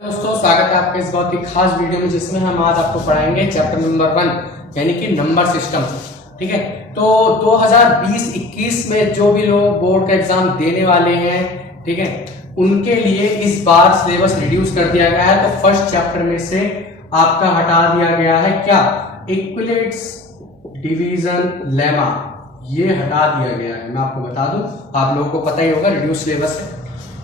दोस्तों, स्वागत है आपके इस बहुत ही खास वीडियो में जिसमें हम आज आपको पढ़ाएंगे चैप्टर नंबर 1 यानी कि नंबर सिस्टम। ठीक है, तो 2020-21 में जो भी लोग बोर्ड का एग्जाम देने वाले हैं, ठीक है, उनके लिए इस बार सिलेबस रिड्यूस कर दिया गया है। तो फर्स्ट चैप्टर में से आपका हटा दिया गया है क्या, इक्विलेट्स डिवीजन लेमा, ये हटा दिया गया है। मैं आपको बता दूं, आप लोगों को पता ही होगा रिड्यूस सिलेबस है।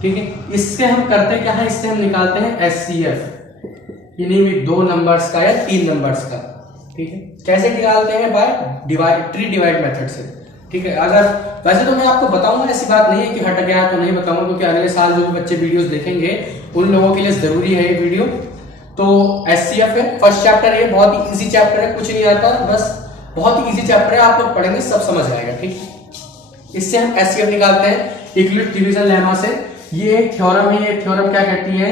ठीक है, इससे हम करते क्या है, इससे हम निकालते हैं एचसीएफ, इन्हीं भी 2 नंबर्स का या 3 नंबर्स का। ठीक है, कैसे निकालते हैं, बाय ट्री डिवाइड मेथड से। ठीक है, अगर वैसे तो मैं आपको बताऊंगा, ऐसी बात नहीं है कि हट गया तो नहीं बताऊंगा, क्योंकि अगले साल जो भी बच्चे वीडियोस देखेंगे उन लोगों के लिए जरूरी है ये वीडियो। तो एचसीएफ है फर्स्ट चैप्टर, ये बहुत ही इजी चैप्टर है, कुछ नहीं आता, बस बहुत ही इजी चैप्टर है, आप लोग पढ़ेंगे सब समझ आएगा। ठीक, इससे हम एचसीएफ निकालते हैं इक्विलेट डिवीजन लेमा से। ये एक थ्योरम है, ये थ्योरम क्या कहती है,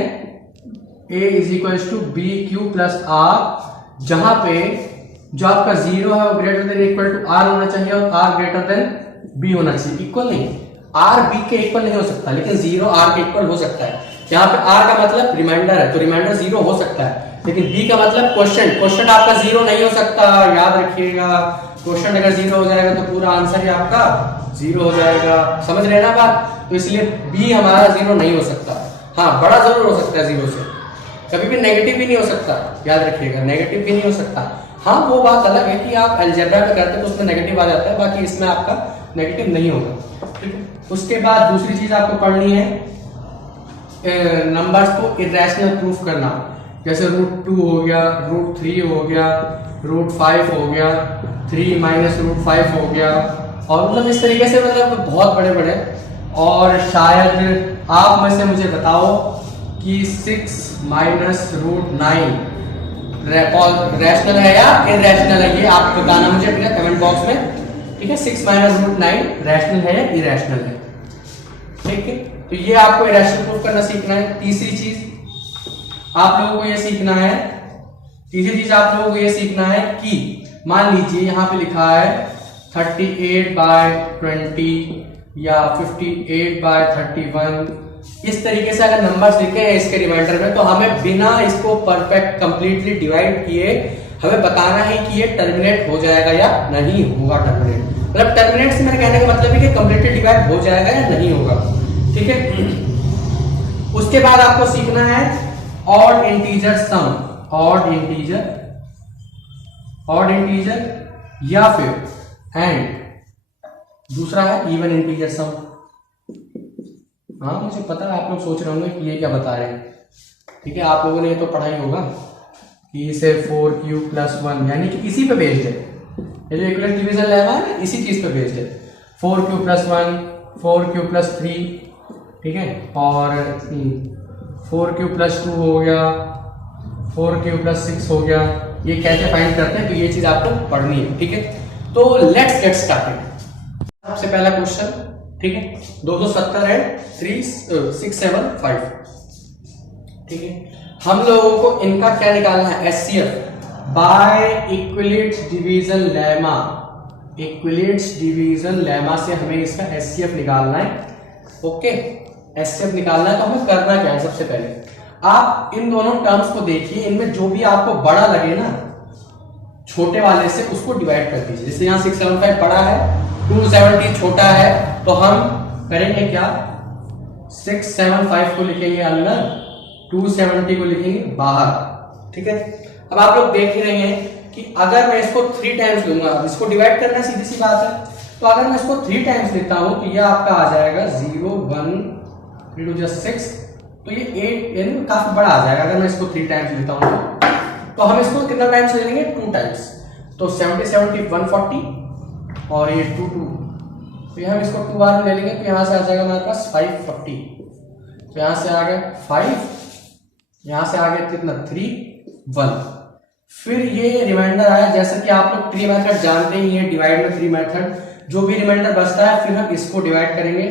A is equal to B Q plus R, जहां पे जो आपका 0 है वो greater than equal to R होना चाहिए और आर ग्रेटर देन बी होना चाहिए। इक्वल नहीं, आर बी के इक्वल नहीं हो सकता, लेकिन 0 आर के इक्वल हो सकता है। यहाँ पे आर का मतलब रिमाइंडर है, तो रिमाइंडर 0 हो सकता है, लेकिन बी का मतलब क्वेश्चन आपका 0 नहीं हो सकता। याद रखिएगा, क्वेश्चन अगर 0 हो जाएगा तो पूरा आंसर ही आपका 0 हो जाएगा। समझ रहे ना बात, तो इसलिए बी हमारा 0 नहीं हो सकता। हाँ, बड़ा जरूर हो सकता है 0 से, कभी भी नेगेटिव भी नहीं हो सकता, याद रखिएगा, नेगेटिव भी नहीं हो सकता। हाँ, वो बात अलग है कि आप अलजेब्रा में करते हैं तो उसमें नेगेटिव आ जाता है, बाकी इसमें आपका नेगेटिव नहीं होगा। ठीक है, उसके बाद दूसरी चीज आपको पढ़नी है, नंबर्स को इरेशनल प्रूफ करना, जैसे √2 हो गया, √3 हो गया, √5 हो गया, 3 माइनस √5 हो गया, और मतलब इस तरीके से, मतलब बहुत बड़े बड़े। और शायद आप में से मुझे बताओ कि 6 माइनस √9 रैशनल है या इरेशनल है, ये आप बताना मुझे कमेंट बॉक्स में। ठीक है, 6 माइनस √9 रैशनल है या इरेशनल है। ठीक है, तो ये आपको इरेशनल प्रूफ करना सीखना है। तीसरी चीज आप लोगों को ये सीखना है, कि मान लीजिए यहाँ पे लिखा है 38/20 या 58/31, इस तरीके से अगर नंबर्स लिखे हैं इसके रिमाइंडर में, तो हमें बिना इसको परफेक्ट कंप्लीटली डिवाइड किए हमें बताना है कि ये टर्मिनेट हो जाएगा या नहीं होगा। टर्मिनेट मतलब टर्मिनेट से मेरे कहने का मतलब है कि कंप्लीटली डिवाइड हो जाएगा या नहीं होगा। ठीक है, उसके बाद आपको सीखना है ऑड इंटीजर सम, ऑड इंटीजर या फिर एंड दूसरा है इवन इंटीजर सम। हाँ, मुझे पता है आप लोग सोच रहे होंगे कि ये क्या बता रहे हैं। ठीक है, आप लोगों ने ये तो पढ़ा ही होगा कि इसे 4q + 1 यानी कि इसी पे बेस्ड है, ये जो इक्विलेट डिवीजन लेमा है ना, इसी चीज पे बेस्ड है। 4q + 1, 4q + 3, ठीक है, और 4q + 2 हो गया, 4q + 6 हो गया। ये कैसे फाइंड करते हैं, तो ये चीज आपको पढ़नी है। ठीक है, तो लेट्स गेट स्टार्टेड। सबसे पहला क्वेश्चन, ठीक है, 270 है, 3 6 7 5। ठीक है, हम लोगों को इनका क्या निकालना है, HCF by Euclid's division lemma. Euclid's division lemma से हमें इसका एचसीएफ निकालना है। ओके, एचसीएफ निकालना है, तो हमें करना क्या है, सबसे पहले आप इन दोनों टर्म्स को देखिए, इनमें जो भी आपको बड़ा लगे ना छोटे वाले से, उसको डिवाइड कर दीजिए। जैसे यहाँ 675 बड़ा है, 270 छोटा है, तो हम करेंगे क्या, 675 को लिखेंगे अंदर, 270 को लिखेंगे बाहर। ठीक है, अब आप लोग देख ही रहे हैं कि अगर मैं इसको 3 टाइम्स लूंगा, इसको डिवाइड करना सीधी सी बात है, तो अगर मैं इसको 3 टाइम्स लेता हूं तो ये आपका आ जाएगा 0 1 3 2 6, तो ये 8 यानी काफी बड़ा आ जाएगा। अगर मैं इसको 3 टाइम्स लेता हूं तो हम इसको कितना टाइम्स ले लेंगे, 2 टाइम्स, तो 70 140 और ये 2 2, तो हम इसको 2 बार ले लेंगे, तो यहां से आ जाएगा हमारे पास 540। तो यहां से आ गया 5, यहां से आ गया कितना 3 1। फिर ये रिमाइंडर आया, जैसे कि आप लोग ट्री मेथड जानते ही हैं, डिवाइड में 3 मेथड, जो भी रिमाइंडर बचता है फिर हम इसको डिवाइड करेंगे,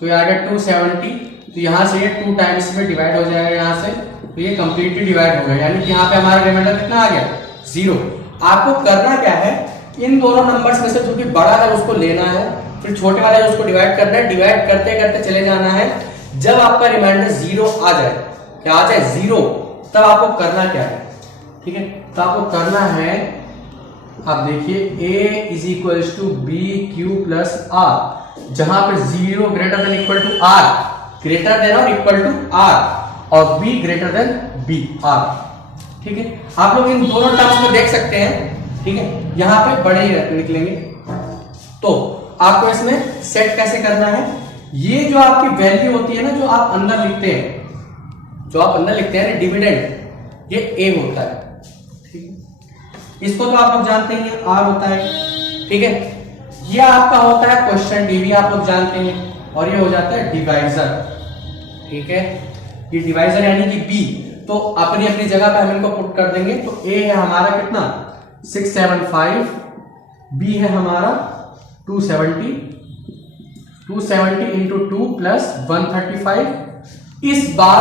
तो ये आ गया 270, तो यहां से ये 2 टाइम्स में डिवाइड हो जाएगा यहाँ से, तो ये कंप्लीटली डिवाइड हो गया, यानी कि यहाँ पे हमारा रिमाइंडर कितना आ गया, 0। आपको करना क्या है, इन दोनों नंबर्स में से जो भी बड़ा है उसको लेना है, फिर छोटे वाले उसको डिवाइड करना है, डिवाइड करते करते चले जाना है। जब आपका रिमाइंडर 0 आ जाए क्या आ जाए 0, तब आपको करना क्या है, ठीक है, तो आपको करना है, आप देखिए a is equal to B Q plus R, जहां पे 0 greater than equal to R, greater than और इक्वल टू आर, और b greater than B R, ठीक है। आप लोग इन दोनों टर्म्स में देख सकते हैं, ठीक है, यहां पे बड़े ही निकलेंगे। तो आपको इसमें सेट कैसे करना है, ये जो आपकी वैल्यू होती है ना, जो आप अंदर लिखते हैं, जो आप अंदर लिखते हैं डिविडेंड, ये a होता है, ठीक है, इसको तो आप लोग जानते हैं r होता है, ठीक है। ये आपका होता है क्वेश्चन डी भी आप लोग जानते हैं, और ये हो जाता है डिवाइजर, ठीक है, ये डिवाइजर यानी कि b, तो अपनी अपनी जगह पे हम इनको पुट कर देंगे। तो a है हमारा कितना 675, b है हमारा 270 इंटू 2 प्लस 135। इस बार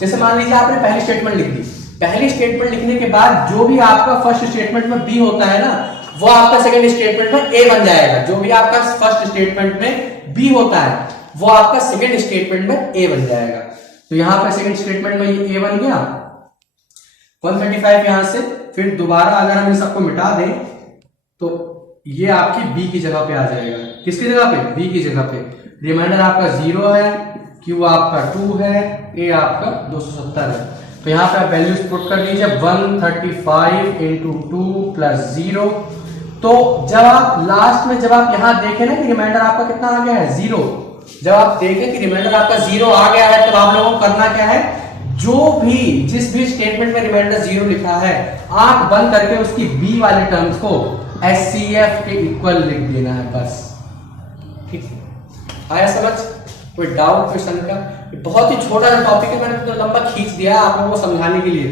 जैसे मान लीजिए आपने पहली स्टेटमेंट लिख दी, पहली स्टेटमेंट लिखने के बाद जो भी आपका फर्स्ट स्टेटमेंट में बी होता है ना, वो आपका सेकंड स्टेटमेंट में ए बन जाएगा। जो भी आपका फर्स्ट स्टेटमेंट में बी होता है वो आपका सेकंड स्टेटमेंट में ए बन जाएगा। तो यहां पर सेकंड स्टेटमेंट में ये ए बन गया, 135 यहां से, फिर दोबारा अगर हम इन सबको मिटा दें तो ये आपकी बी की जगह पे आ जाएगा। किसकी जगह पे, बी की जगह पे। रिमाइंडर आपका 0 है, क्यू आपका 2 है, ए आपका 270 है। तो यहाँ पे आप वैल्यूज पुट कर दीजिए, 135 इंटू 2 प्लस 0। तो जब आप लास्ट में जब आप यहाँ देखें ना कि रिमाइंडर आपका कितना आ गया है 0, जब आप देखें कि रिमाइंडर आपका 0 आ गया है, तो आप लोगों को करना क्या है, जो भी जिस भी स्टेटमेंट में रिमाइंडर 0 लिखा है, आंख बंद करके उसकी बी वाले टर्म्स को HCF के इक्वल लिख देना है बस, ठीक है। आया समझ, कोई डाउट क्वेश्चन का? बहुत ही छोटा सा टॉपिक है, मैंने तो लंबा खींच दिया आप लोगों को समझाने के लिए,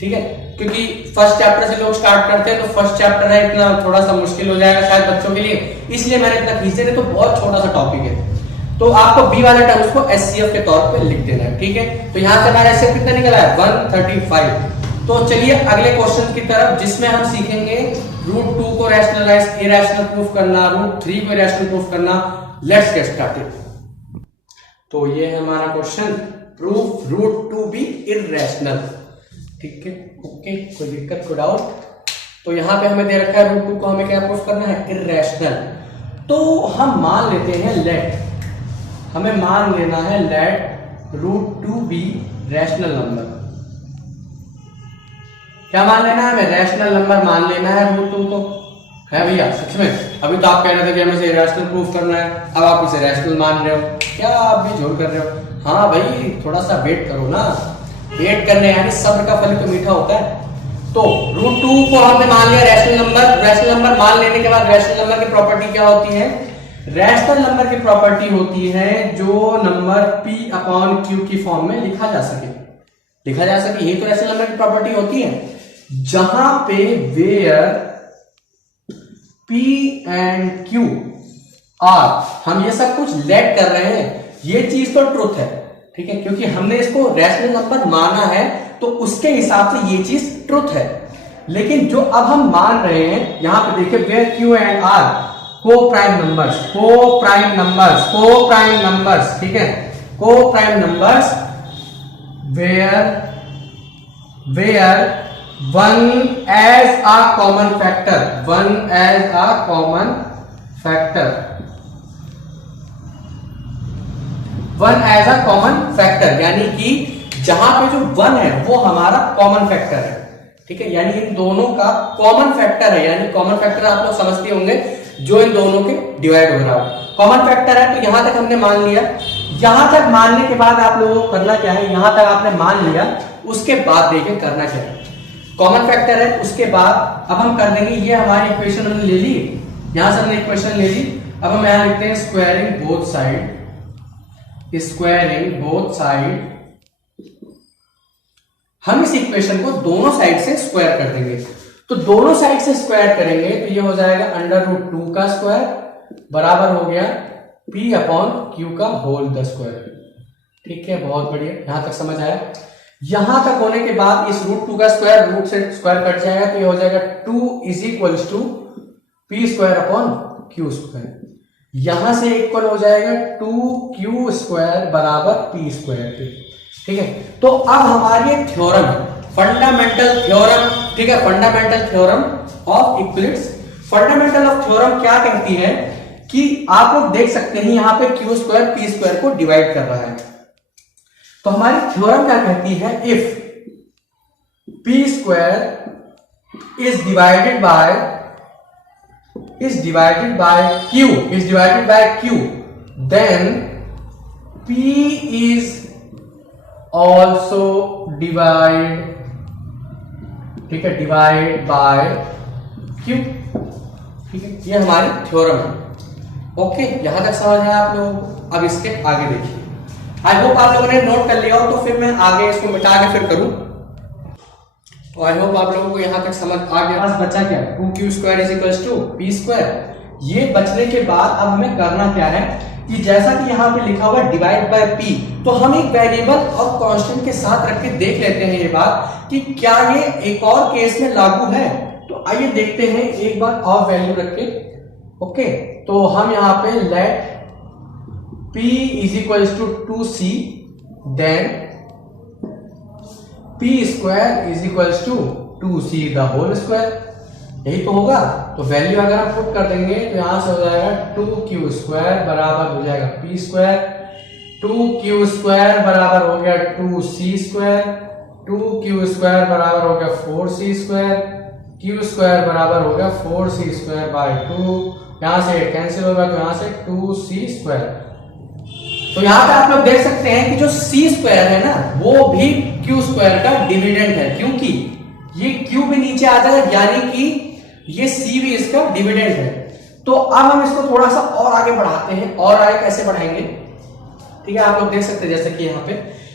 ठीक है, क्योंकि फर्स्ट चैप्टर से लोग स्टार्ट करते हैं, तो फर्स्ट चैप्टर है, इतना थोड़ा सा मुश्किल हो जाएगा शायद बच्चों के लिए, इसलिए मैंने इतना खींच दिया। तो बहुत छोटा सा टॉपिक है, तो आपको बी वाले टर्म्स को HCF के तौर पे लिख देना है, ठीक है। तो यहाँ से हमारा HCF कितना निकला है 135। तो चलिए अगले क्वेश्चन की तरफ, जिसमें हम सीखेंगे √2 को रैशनलाइज इरेशनल प्रूफ करना, √3 को इरेशनल प्रूफ करना। Let's get started. तो ये है हमारा क्वेश्चन, प्रूफ √2 बी इरेशनल, ठीक है, ओके, कोई दिक्कत, कोई डाउट? तो यहाँ पे हमें दे रखा है √2 को हमें क्या प्रूफ करना है, इरेशनल। तो हम मान लेते हैं लेट, हमें मान लेना है लेट √2 बी रैशनल नंबर। क्या मान लेना है हमें, रैशनल नंबर मान लेना है √2 को, है भैया सच में? अभी तो आप कह रहे थे कि हमें इसे रैशनल प्रूफ करना है, अब आप इसे रैशनल मान रहे हो, क्या आप भी झोल कर रहे हो? हाँ भाई थोड़ा सा वेट करो ना, वेट करने यानी सब्र का फल तो मीठा होता है। तो √2 को हमने मान लिया रैशनल नंबर। रैशनल नंबर मान लेने के बाद रैशनल नंबर की प्रॉपर्टी क्या होती है, रैशनल नंबर की प्रॉपर्टी होती है जो नंबर P/Q की फॉर्म में लिखा जा सके, यही तो रैशनल नंबर की प्रॉपर्टी होती है, जहां पे where P and Q are, हम ये सब कुछ लेट कर रहे हैं, ये चीज तो ट्रुथ है, ठीक है, क्योंकि हमने इसको रैशनल नंबर माना है, तो उसके हिसाब से ये चीज ट्रुथ है। लेकिन जो अब हम मान रहे हैं, यहां पे देखिए वेयर Q एंड R को प्राइम नंबर्स, ठीक है, को prime numbers, where 1 as a common factor, 1 as a common factor, 1 as a common factor, यानी कि जहां पे जो 1 है वो हमारा कॉमन फैक्टर है, ठीक है, यानी इन दोनों का कॉमन फैक्टर है, यानी कॉमन फैक्टर आप लोग समझते होंगे जो इन दोनों के डिवाइड हो रहा है, कॉमन फैक्टर है। तो यहां तक हमने मान लिया, यहां तक मानने के बाद आप लोगों को करना क्या है, यहां तक आपने मान लिया, उसके बाद देखिए करना क्या है, कॉमन फैक्टर है, उसके बाद अब हम कर देंगे, ये हमारी इक्वेशन हमने ले ली, यहां से हमने इक्वेशन ले ली, अब हम यहां लिखते हैं स्क्वायरिंग बोथ साइड, हम इस इक्वेशन को दोनों साइड से स्क्वायर कर देंगे। तो दोनों साइड से स्क्वायर करेंगे तो ये हो जाएगा √2 का स्क्वायर बराबर हो गया P/Q का होल द स्क्वायर, ठीक है, बहुत बढ़िया, यहां तक समझ आया। यहां तक होने के बाद इस √2 का स्क्वायर रूट से स्क्वायर कट जाएगा, तो ये हो जाएगा 2 = P² यहां से इक्वल हो जाएगा 2Q² बराबर P² पे। ठीक है, तो अब हमारी एक थ्योरम है, फंडामेंटल थ्योरम, ठीक है, fundamental theorem of equilibrium. Fundamental of theorem क्या कहती है कि आप लोग देख सकते हैं यहां पे क्यू स्क्वायर पी स्क्वायर को डिवाइड कर रहा है। तो हमारी थ्योरम क्या कहती है, if P square is divided by Q then P is also divide, ठीक है, डिवाइड बाय क्यू। ठीक है, ये हमारी थ्योरम है। ओके, यहां तक समझ है आप लोगों को। अब इसके आगे देखिए, आई होप आप लोगों ने नोट कर लिया हो, तो फिर मैं आगे इसको मिटा के फिर करूं। और आई होप आप लोगों को यहां तक समझ आ गया। बस बचा क्या, 2q² is equals to p²। ये बचने के बाद अब हमें करना क्या है कि जैसा कि यहाँ पे लिखा हुआ है डिवाइड बाय p, तो हम एक वेरिएबल और कांस्टेंट के साथ रख के देख लेते हैं ये बात कि क्या ये एक और केस में लागू है। तो आइए देखते हैं एक बार और वैल्यू रख के। ओके, तो हम यहाँ पे let p is equals to 2c then p² is equals to 2c the whole square. यही तो होगा। तो वैल्यू अगर हम पुट कर देंगे तो यहां से हो जाएगा 2q² बराबर हो जाएगा p², 2q² बराबर हो गया 2c², 2q² बराबर हो गया 4c², q² बराबर हो गया 4c² बाय 2। यहां से कैंसिल होगा तो यहां से 2c²। तो यहां पे आप लोग देख सकते हैं कि जो c² है ना वो भी q² का डिविडेंड है, क्योंकि ये q भी नीचे आ जाएगा, यानी कि ये c भी इसका डिविडेंड है। तो अब हम इसको थोड़ा सा और आगे बढ़ाते हैं। और आगे कैसे बढ़ाएंगे, ठीक है, आप लोग देख सकते हैं जैसे कि यहाँ पे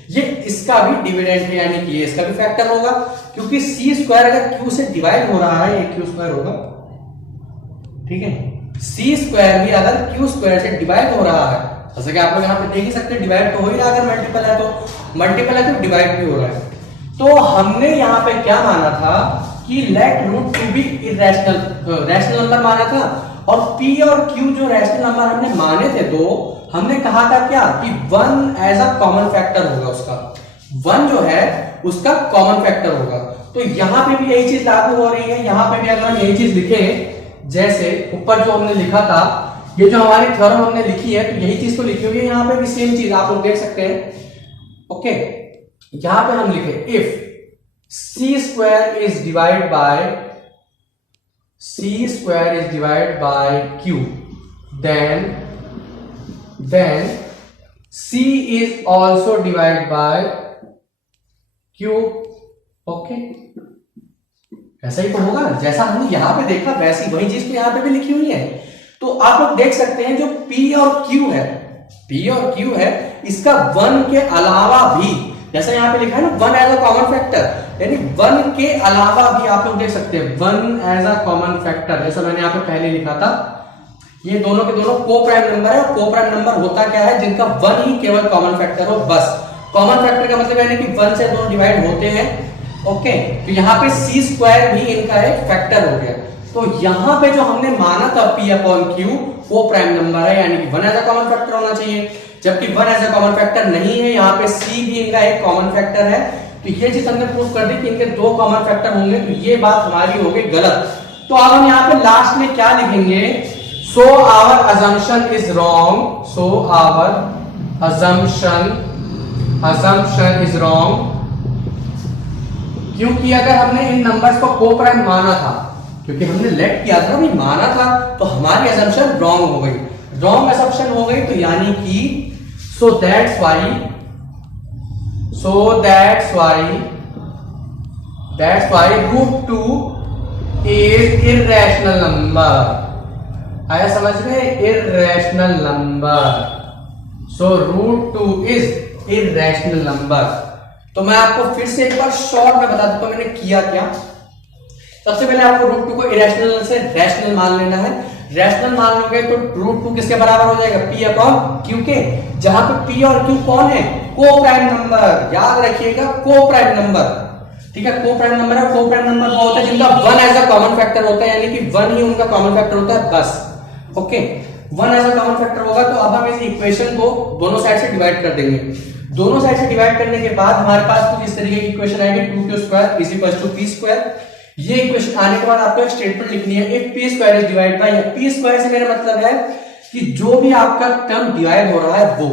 ये इसका भी डिविडेंड है, यानी कि ये इसका भी फैक्टर होगा, क्योंकि c² अगर q से डिवाइड हो रहा है ये q² होगा। ठीक है, c² भी अगर q² से डिवाइड हो रहा है, जैसे कि आप लोग यहाँ पे देख ही सकते हैं डिवाइड तो हो ही रहा है, अगर मल्टीपल है तो डिवाइड भी हो रहा है। तो हमने यहाँ पे क्या माना था कि let root two be rational number माना था, और p और q जो रैशनल नंबर हमने माने थे दो, हमने कहा था क्या कि 1 एज अ कॉमन फैक्टर होगा, उसका 1 जो है उसका कॉमन फैक्टर होगा। तो यहाँ पे भी यही चीज लागू हो रही है। यहाँ पे भी अगर हम यही चीज लिखें, जैसे ऊपर जो हमने लिखा था, ये जो हमारी थ्योरम हमने लिखी है, तो यही चीज तो लिखी होगी। यहाँ पे भी सेम चीज आप लोग देख सकते हैं। ओके, यहां पे हम लिखे if c² is divide by q then c is also divided by q। Okay, ऐसा ही तो होगा, जैसा हमने यहां पे देखा वैसी वही चीज तो यहां पे भी लिखी हुई है। तो आप लोग देख सकते हैं जो p और q है इसका 1 के अलावा भी, जैसा यहाँ पे लिखा है ना 1 एज अ कॉमन फैक्टर, यानी 1 के अलावा भी आप लोग देख सकते हैं 1 एज अ कॉमन फैक्टर, जैसा मैंने यहाँ पे पहले लिखा था। ये दोनों के दोनों को प्राइम नंबर है, और को प्राइम नंबर होता क्या है, जिनका 1 ही केवल कॉमन फैक्टर हो, बस। कॉमन फैक्टर का मतलब यानी कि 1 से दोनों डिवाइड होते हैं। ओके, तो यहाँ पे c² भी इनका एक फैक्टर हो गया। तो यहाँ पे जो हमने माना था p/q वो प्राइम नंबर है, यानी कि 1 एज अ कॉमन फैक्टर होना चाहिए, जबकि 1 एज अ कॉमन फैक्टर नहीं है। यहाँ पे c भी इनका एक कॉमन फैक्टर है। तो ये चीज हमने प्रूव कर दी कि इनके 2 कॉमन फैक्टर होंगे, तो ये बात हमारी हो गई गलत। तो अब हम यहाँ पे लास्ट में क्या लिखेंगे, so our assumption is wrong, so our assumption is wrong, क्योंकि अगर हमने इन नंबर्स को को प्राइम माना था, क्योंकि हमने लेट किया था, भी माना था, तो हमारी assumption रॉन्ग हो गई, रॉन्ग assumption हो गई। तो यानी कि so that's why root 2 is irrational number। आया समझ में, irrational number, so root 2 is irrational number। तो मैं आपको फिर से एक बार शॉर्ट में बता देता हूं मैंने किया क्या। सबसे पहले आपको रूट 2 को इरेशनल से रैशनल मान लेना है। रैशनल मान लोगे तो रूट 2 किसके बराबर हो जाएगा, p/q के, जहां पे p और q कौन है, को प्राइम नंबर, याद रखिएगा को प्राइम नंबर। ठीक है, को प्राइम नंबर है, को प्राइम नंबर वो होता है जिनका 1 एज अ कॉमन फैक्टर होता है, यानी कि 1 ही उनका कॉमन फैक्टर होता है, बस। Okay, 1 as a common factor होगा तो अब हम इस इक्वेशन को दोनों साइड से डिवाइड कर देंगे। दोनों साइड से डिवाइड करने के बाद हमारे पास कुछ इस तरीके की इक्वेशन आएगी 2q² is equal to p²। ये इक्वेशन आने के बाद आपको एक स्टेटमेंट लिखनी है if p² is divide by p² से मेरा मतलब है कि जो भी आपका टर्म डिवाइड हो रहा है वो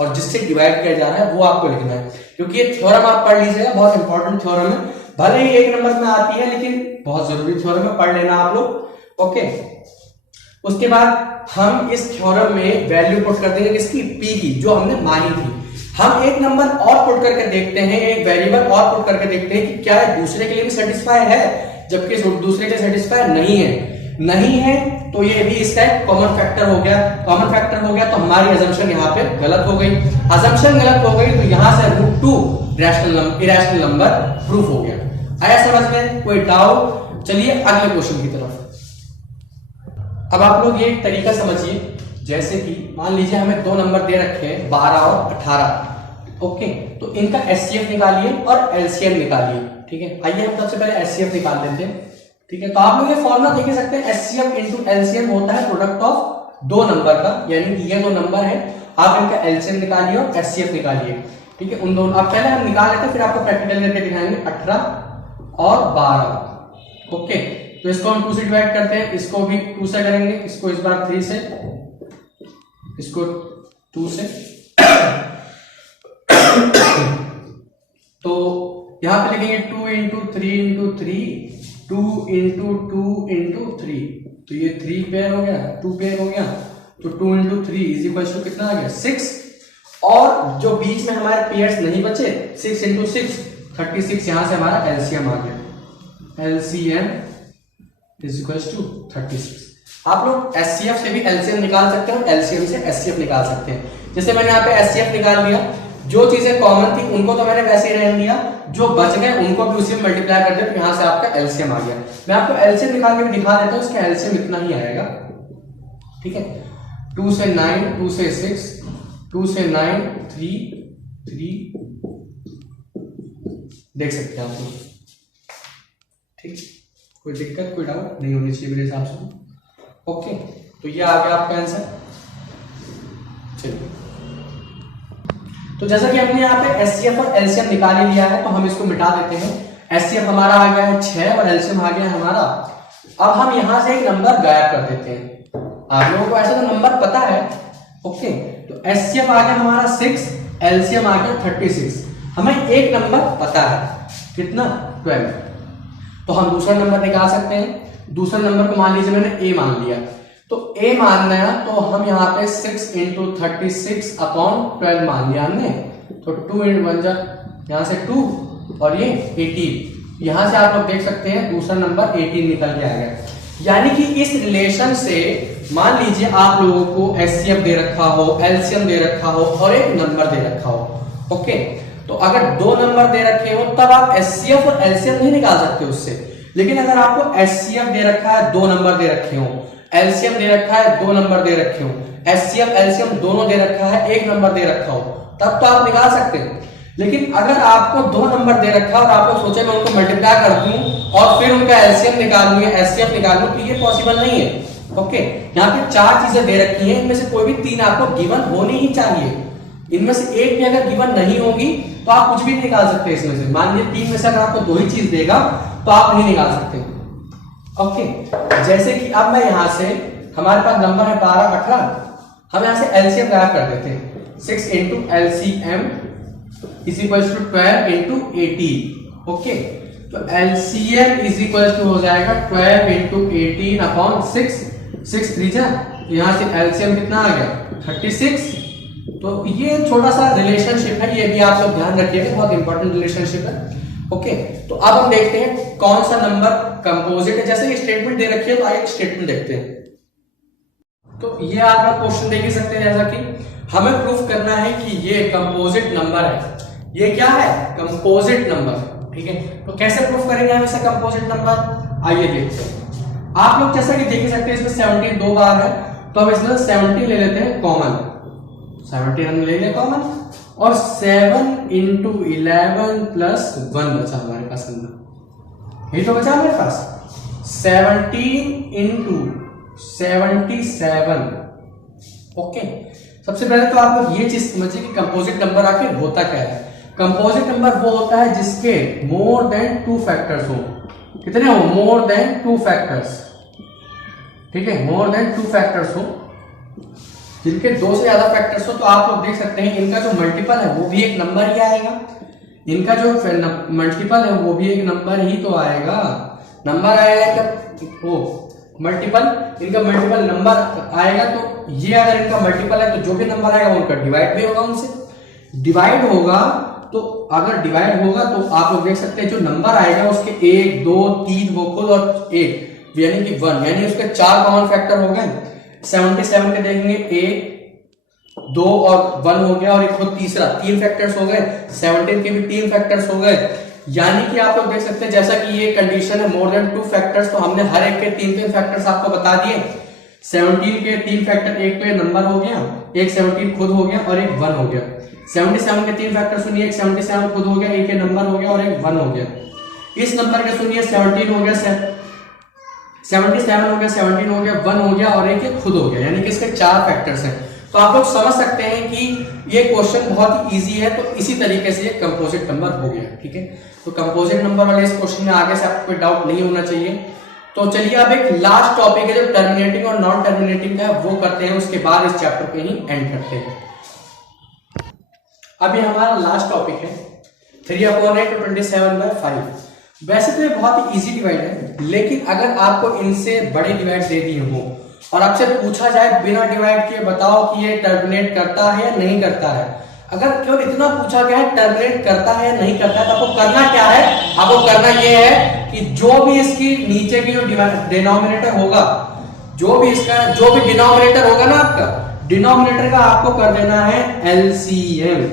और जिससे डिवाइड किया जा रहा है वो आपको लिखना है, क्योंकि ये थ्योरम आप पढ़ लीजिएगा, बहुत इंपॉर्टेंट थ्योरम है, भले ही 1 नंबर में आती है लेकिन बहुत जरूरी थ्योरम है, पढ़ लेना आप लोग। ओके, उसके बाद हम इस थ्योरम में वैल्यू पुट कर देंगे किसकी, p की, जो हमने मानी थी। हम एक नंबर और पुट करके देखते हैं, एक वेरिएबल और पुट करके देखते हैं कि क्या है दूसरे के लिए भी सेटिस्फाई है, जबकि दूसरे के लिए सेटिस्फाई नहीं है तो ये भी इसका एक कॉमन फैक्टर हो गया। कॉमन फैक्टर हो गया तो हमारी अजम्पशन यहाँ पे गलत हो गई। अजम्पशन गलत हो गई तो यहां से √2 इरेशनल नंबर प्रूफ हो गया। आया समझ में, कोई डाउट? चलिए अगले क्वेश्चन की तरफ। अब आप लोग ये तरीका समझिए, जैसे कि मान लीजिए हमें दो नंबर दे रखे हैं 12 और 18। ओके, तो इनका एचसीएफ निकालिए और एलसीएम निकालिए। ठीक है, आइए हम सबसे पहले एचसीएफ निकाल लेते हैं। ठीक है, तो आप लोग ये फॉर्मूला देख सकते हैं, एचसीएफ इनटू एलसीएम होता है प्रोडक्ट ऑफ दो नंबर का, यानी कि ये दो नंबर है, आप इनका एलसीएम निकालिए और एचसीएफ निकालिए। ठीक है, उन दोनों अब पहले हम निकाल लेते हैं, फिर आपको प्रैक्टिकल करके दिखाएंगे। 18 और 12। ओके, तो इसको हम 2 से डिवाइड करते हैं, इसको भी 2 से करेंगे, इसको इस बार 3 से, इसको 2 से। तो यहां पे लिखेंगे 2 इंटू 3 इंटू 3, 2 इंटू 2 इंटू 3, तो ये 3 पेयर हो गया, 2 पेयर हो गया, तो 2 इंटू 3 इज इक्वल टू कितना आ गया 6। और जो बीच में हमारे पेयर्स नहीं बचे 6 इंटू 6 36, यहां से हमारा एलसीएम आ गया, एलसीएम इज इक्वल टू 36। आप लोग एचसीएफ से भी एलसीएम निकाल सकते हैं और एलसीएम से एचसीएफ निकाल सकते हैं। जैसे मैंने यहाँ पे एचसीएफ निकाल लिया, जो चीजें कॉमन थी उनको तो मैंने वैसे ही रहने दिया, जो बच गए उनको भी उसी में मल्टीप्लाई कर दिया, तो यहां से आपका एलसीएम आ गया। मैं आपको एलसीएम निकाल के भी दिखा देता हूं, इसका एलसीएम इतना ही आएगा। ठीक है, 2 से 9, 2 से 6, 2 से 9, 3 देख सकते हैं आप लोग। ठीक, कोई दिक्कत कोई डाउट नहीं होनी चाहिए मेरे हिसाब से। ओके, तो ये आ गया आपका आंसर। चलिए, तो जैसा कि हमने यहाँ पे एचसीएफ और एलसीएम निकाल ही लिया है, तो हम इसको मिटा देते हैं। एचसीएफ हमारा आ गया है 6 और एलसीएम आ गया हमारा। अब हम यहां से एक नंबर गायब कर देते हैं। आप लोगों को ऐसा तो नंबर पता है। ओके, तो एचसीएफ आ गया हमारा 6, एलसीएम आ गया 36। हमें एक नंबर पता है, कितना 12। तो हम दूसरा नंबर निकाल सकते हैं। दूसरा नंबर को मान लीजिए मैंने ए मान लिया, तो ए मान लिया तो हम यहाँ पे 6 इंटू 36 अपॉन 12 मान लिया हमने, तो 2 इंटू 1 यहाँ से 2 और ये 18। यहां से आप लोग देख सकते हैं दूसरा नंबर 18 निकल के आ गया। यानी कि इस रिलेशन से मान लीजिए आप लोगों को एचसीएफ दे रखा हो, एलसीएम दे रखा हो और एक नंबर दे रखा हो। ओके, तो अगर दो नंबर दे रखे हो तब आप एचसीएफ और एलसीएम नहीं निकाल सकते उससे, लेकिन अगर आपको एचसीएफ दे रखा है, 2 नंबर दे रखे हो, एलसीएम दे रखा है, 2 नंबर दे रखे हो, एचसीएफ एलसीएम दोनों दे रखा है, 1 नंबर दे रखा हो, तब तो आप निकाल सकते हैं। लेकिन अगर आपको 2 नंबर दे रखा है और आप लोग सोचे मैं उनको मल्टीप्लाई कर दूं और फिर उनका एलसीएम निकाल लूं या एचसीएफ निकाल लूं, तो ये पॉसिबल नहीं है। ओके, यहाँ पे 4 चीजें दे रखी हैं, इनमें से कोई भी 3 आपको गिवन होनी ही चाहिए। इनमें से एक भी अगर गिवन नहीं होगी तो आप कुछ भी नहीं निकाल सकते इसमें से। मान लीजिए 3 में से अगर आपको 2 ही चीज देगा तो आप नहीं निकाल सकते। ओके, जैसे कि अब मैं यहां से, हमारे पास नंबर है 12, 18, हम यहां से एलसीएम गायब कर देते हैं। 6 into LCM is equal to 12 into 18। Okay, तो एलसीएम इज इक्वल टू हो जाएगा 12 इंटू 18 अपॉन 6, 6 3 जा, यहां से एलसीएम कितना आ गया 36। तो ये छोटा सा रिलेशनशिप है, ये भी आप लोग ध्यान रखिएगा, बहुत इंपॉर्टेंट रिलेशनशिप है। ओके, तो अब हम देखते हैं कौन सा नंबर कंपोजिट है। जैसे ये स्टेटमेंट दे रखी है तो आइए स्टेटमेंट देखते हैं। तो ये आप लोग क्वेश्चन देख ही सकते हैं, जैसा कि हमें प्रूफ करना है कि ये कंपोजिट नंबर है। ये क्या है? Composite number. ठीक है, तो कैसे प्रूफ करेंगे हम इसे कंपोजिट नंबर, आइए देखते हैं। आप लोग जैसा कि देख ही सकते हैं इसमें 17 2 बार है, तो हम इसमें 70 ले लेते हैं कॉमन, 70 हम ले लें कॉमन, और 7 इंटू 11 प्लस 1 बचा हमारे पास नंबर, ये तो बचा हमारे पास 17 इंटू 77 ओके, सबसे पहले तो आप लोग ये चीज समझिए कि कंपोजिट नंबर आखिर होता क्या है। कंपोजिट नंबर वो होता है जिसके मोर देन 2 फैक्टर्स हो। कितने हो? मोर देन 2 फैक्टर्स, ठीक है, मोर देन 2 फैक्टर्स हो, जिनके 2 से ज्यादा फैक्टर्स हो। तो आप लोग देख सकते हैं इनका जो मल्टीपल है वो भी एक नंबर ही आएगा, इनका जो मल्टीपल है वो भी एक नंबर ही तो आएगा। नंबर आएगा वो मल्टीपल, इनका मल्टीपल नंबर आएगा। तो ये अगर इनका मल्टीपल है तो जो भी नंबर आएगा उनका डिवाइड भी होगा, उनसे डिवाइड होगा। तो अगर डिवाइड होगा तो आप लोग देख सकते हैं जो नंबर आएगा उसके 1 2 3 वो खुद और 1 यानी कि 1, यानी उसके 4 कॉमन फैक्टर हो गए। 77 के देखेंगे 1 2 और 1 हो गया, और एक खुद तीसरा 3 फैक्टर्स हो गए। 17 के भी 3 फैक्टर्स हो गए। यानी कि आप लोग देख सकते हैं जैसा कि ये कंडीशन है मोर देन 2 फैक्टर्स, तो हमने हर एक के 3 फैक्टर्स आपको बता दिए। 17 के 3 फैक्टर, एक तो ये नंबर हो गया, एक 17 खुद हो गया और एक 1 हो गया। 77 के 3 फैक्टर सुनिए, एक 77 खुद हो गया, एक ये नंबर हो गया और एक 1 हो गया। इस नंबर के सुनिए 17 हो गया, 77 हो गया, 17 हो गया, 1 हो गया और एक ये खुद हो गया, यानी कि इसके 4 फैक्टर्स हैं। तो आप लोग समझ सकते हैं कि ये क्वेश्चन बहुत ही इजी है। तो इसी तरीके से ये कंपोजिट नंबर हो गया, ठीक है। तो कंपोजिट नंबर वाले इस क्वेश्चन में आगे से आपको कोई डाउट नहीं होना चाहिए। तो चलिए अब एक लास्ट टॉपिक है जो टर्मिनेटिंग और नॉन टर्मिनेटिंग है वो करते हैं, उसके बाद इस चैप्टर को ही एंड करते हैं। अभी हमारा लास्ट टॉपिक है 3/8 तो 27/5। वैसे तो ये बहुत ही इजी डिवाइड है, लेकिन अगर आपको इनसे बड़े डिवाइड दे दिए हो और आपसे पूछा जाए बिना डिवाइड किए बताओ कि ये टर्मिनेट करता है या नहीं करता है, अगर केवल इतना पूछा गया है टर्मिनेट करता है या नहीं करता है, तो आपको करना क्या है? आपको करना ये है कि जो भी इसकी नीचे की जो डिनोमिनेटर होगा, जो भी डिनोमिनेटर होगा ना आपका, डिनोमिनेटर का आपको कर देना है एलसीएम।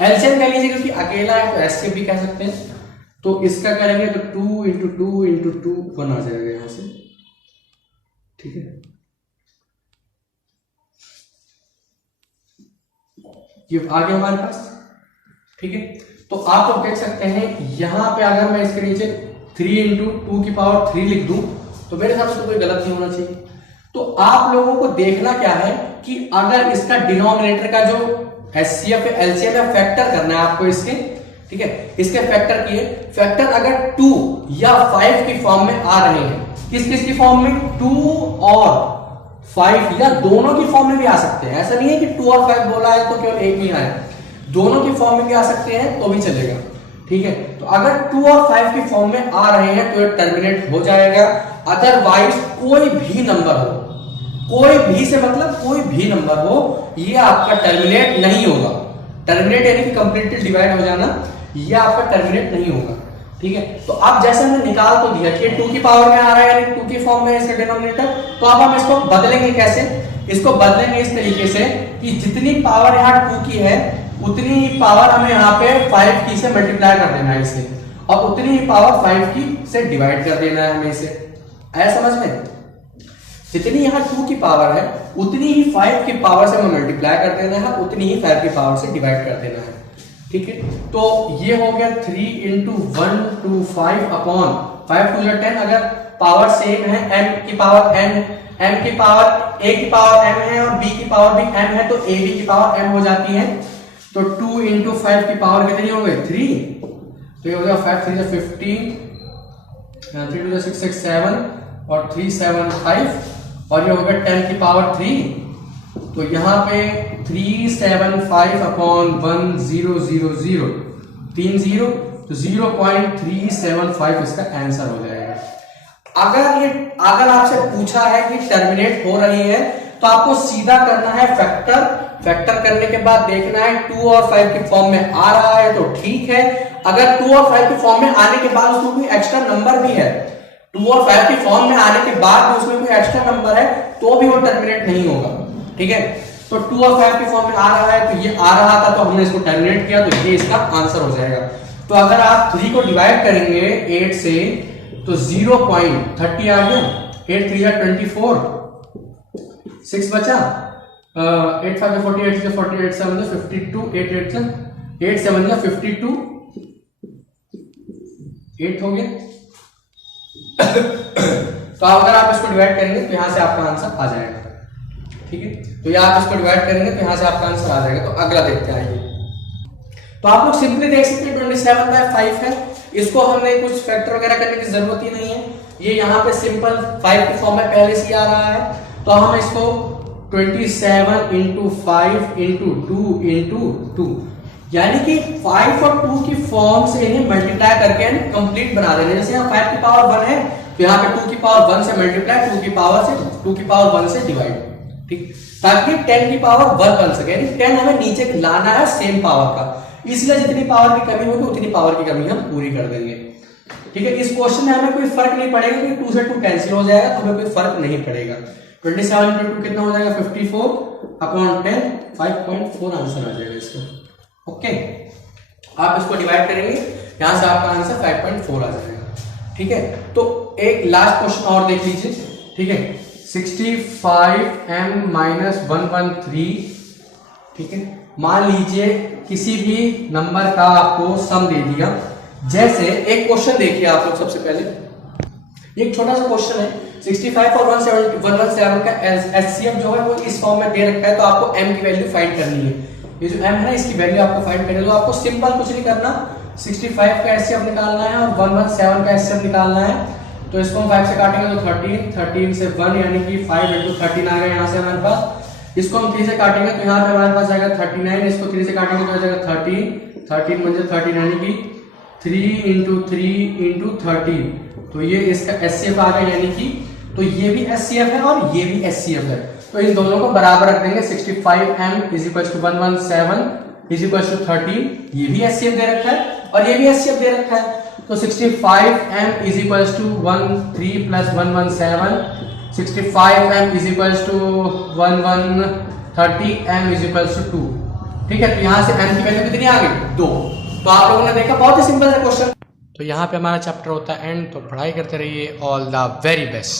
एलसीएम कह लीजिए क्योंकि अकेला है तो एचसीएफ भी कह सकते हैं। तो इसका करेंगे तो 2 × 2 × 2 1 आ जाएगा यहां से, ठीक है। ये आ गया हमारे पास, ठीक है। तो आप लोग देख सकते हैं यहां पे अगर मैं इसके नीचे 3 × 2⁵ लिख दूं तो मेरे हिसाब से तो कोई गलत नहीं होना चाहिए। तो आप लोगों को देखना क्या है कि अगर इसका डिनोमिनेटर का जो एचसीएफ एलसीएम या फैक्टर करना है आपको इसके, ठीक है, इसके फैक्टर किए। फैक्टर अगर 2 या 5 की फॉर्म में आ रहे हैं, किस किस की फॉर्म में? 2 और 5 या दोनों की फॉर्म में भी आ सकते हैं। ऐसा नहीं है कि 2 और 5 बोला है तो केवल एक ही आए, दोनों की फॉर्म में भी आ सकते हैं तो भी चलेगा, ठीक है। तो अगर 2 और 5 की फॉर्म में आ रहे हैं तो ये टर्मिनेट हो जाएगा। अदरवाइज कोई भी नंबर हो, कोई भी से मतलब कोई भी नंबर हो, ये आपका टर्मिनेट नहीं होगा। टर्मिनेट यानी कि कंप्लीटली डिवाइड हो जाना, ये आपका टर्मिनेट नहीं होगा, ठीक है। तो अब जैसे हमने निकाल तो दिया कि 2 की पावर में आ रहा है यानी 2 की फॉर्म में इसका डिनोमिनेटर, तो अब हम इसको बदलेंगे कैसे? इसको बदलेंगे इस तरीके से कि जितनी पावर यहाँ 2 की है उतनी ही पावर हमें यहाँ पे 5 की से मल्टीप्लाई कर देना है इसे, और उतनी ही पावर 5 की से डिवाइड कर देना है हमें इसे। आया समझ में? जितनी यहाँ 2 की पावर है उतनी ही 5 की पावर से हमें मल्टीप्लाई कर देना है, उतनी ही 5 की पावर से डिवाइड कर देना है, ठीक है। तो ये हो गया 3 × 1 to 5 5 2 10। अगर पावर सेम है, m की पावर n, m की पावर a की पावर m है और b की पावर भी m है, तो ab की पावर m हो जाती है। तो 2 × 5 की पावर कितनी हो गई? 3। तो ये हो गया 5 3 15, 3 2 6 6 7 और 3 7 5, और ये हो गया 10 की पावर 3। तो यहाँ पे 375/1 0 0 0 3 0, तो 0.375 इसका आंसर हो जाएगा। अगर आपसे पूछा है कि टर्मिनेट हो रही है तो आपको सीधा करना है फैक्टर करने के बाद देखना है 2 और 5 की फॉर्म में आ रहा है तो ठीक है। अगर 2 और 5 की फॉर्म में आने के बाद उसमें कोई एक्स्ट्रा नंबर भी है, 2 और 5 की फॉर्म में आने के बाद उसमें कोई एक्स्ट्रा नंबर है तो भी वो टर्मिनेट नहीं होगा, ठीक है। तो 2 और 5 की फॉर्म में आ रहा है तो ये आ रहा था तो हमने इसको टर्मिनेट किया, तो ये इसका आंसर हो जाएगा। तो अगर आप 3 को डिवाइड करेंगे 8 से तो 0.30 आ गया, 8 3 24, 6 बचा, 8 5 48 48 7 52, 8 8 7 52, 8 हो गया। तो अगर आप इसको डिवाइड करेंगे तो यहां से आपका आंसर आ जाएगा, ठीक है। तो ये आप इसको डिवाइड करेंगे तो यहाँ से आपका आंसर आ जाएगा। तो अगला देखते हैं आइए। तो आप लोग सिंपली देख सकते हैं 27/5 है, इसको हमने कुछ फैक्टर वगैरह करने की जरूरत ही नहीं है, ये यहाँ पे सिंपल 5 के फॉर्म में पहले से आ रहा है। तो हम इसको 27 इंटू 5 इंटू 2 इंटू 2 यानी कि 5 और 2 की फॉर्म से इन्हें मल्टीप्लाई करके कंप्लीट बना देंगे। जैसे यहाँ 5 की पावर 1 है तो यहाँ पे 2 की पावर 1 से मल्टीप्लाई, 2 की पावर 1 से डिवाइड, ठीक, ताकि 10 की पावर 1 बन सके। यानी 10 हमें नीचे लाना है सेम पावर का, इसलिए जितनी पावर की कमी होगी उतनी पावर की कमी हम पूरी कर देंगे, ठीक है। इस क्वेश्चन में हमें कोई फर्क नहीं पड़ेगा क्योंकि 2 से 2 कैंसिल हो जाएगा, तो हमें कोई फर्क नहीं पड़ेगा। 27 इंटू 2 कितना हो जाएगा 54/10, 5.4 आंसर आ जाएगा इसका। ओके, आप इसको डिवाइड करेंगे, यहां से आपका आंसर 5.4 आ जाएगा, ठीक है। तो एक लास्ट क्वेश्चन और देख लीजिए, ठीक है। 65m - 113, ठीक है। मान लीजिए किसी भी नंबर का आपको सम दे दिया, जैसे एक क्वेश्चन देखिए आप लोग। सबसे पहले एक छोटा सा क्वेश्चन है, 65 और 117 का एचसीएफ जो है वो इस फॉर्म में दे रखा है, तो आपको m की वैल्यू फाइंड करनी है। ये जो m है ना, इसकी वैल्यू आपको फाइंड करनी है। तो आपको सिंपल कुछ नहीं करना, 65 का एचसीएफ निकालना है और 117 का एचसीएफ निकालना है। तो इसको हम 5 से काटेंगे तो 13 से 1 यानी कि 5 इंटू 13 आ गया यहाँ से हमारे पास। इसको हम 3 से काटेंगे तो यहाँ पे हमारे पास आएगा 39, इसको 3 से काटेंगे तो आ जाएगा 13 मुझे 13 यानी कि 3 इंटू 3 इंटू 13। तो ये इसका एचसीएफ आ गया, यानी कि तो ये भी एचसीएफ है और ये भी एचसीएफ है। तो इन दोनों को बराबर रख देंगे। 65m = 117 = 13, ये भी एचसीएफ दे रखा है और ये भी एचसीएफ दे रखा है। तो 65m = 13 + 117, 65m = 130, m = 2, ठीक है। तो यहाँ से m की वैल्यू कितनी आ गई 2। तो आप लोगों ने देखा, बहुत ही सिंपल है क्वेश्चन। तो यहाँ पे हमारा चैप्टर होता है एंड। तो पढ़ाई करते रहिए। All the very best.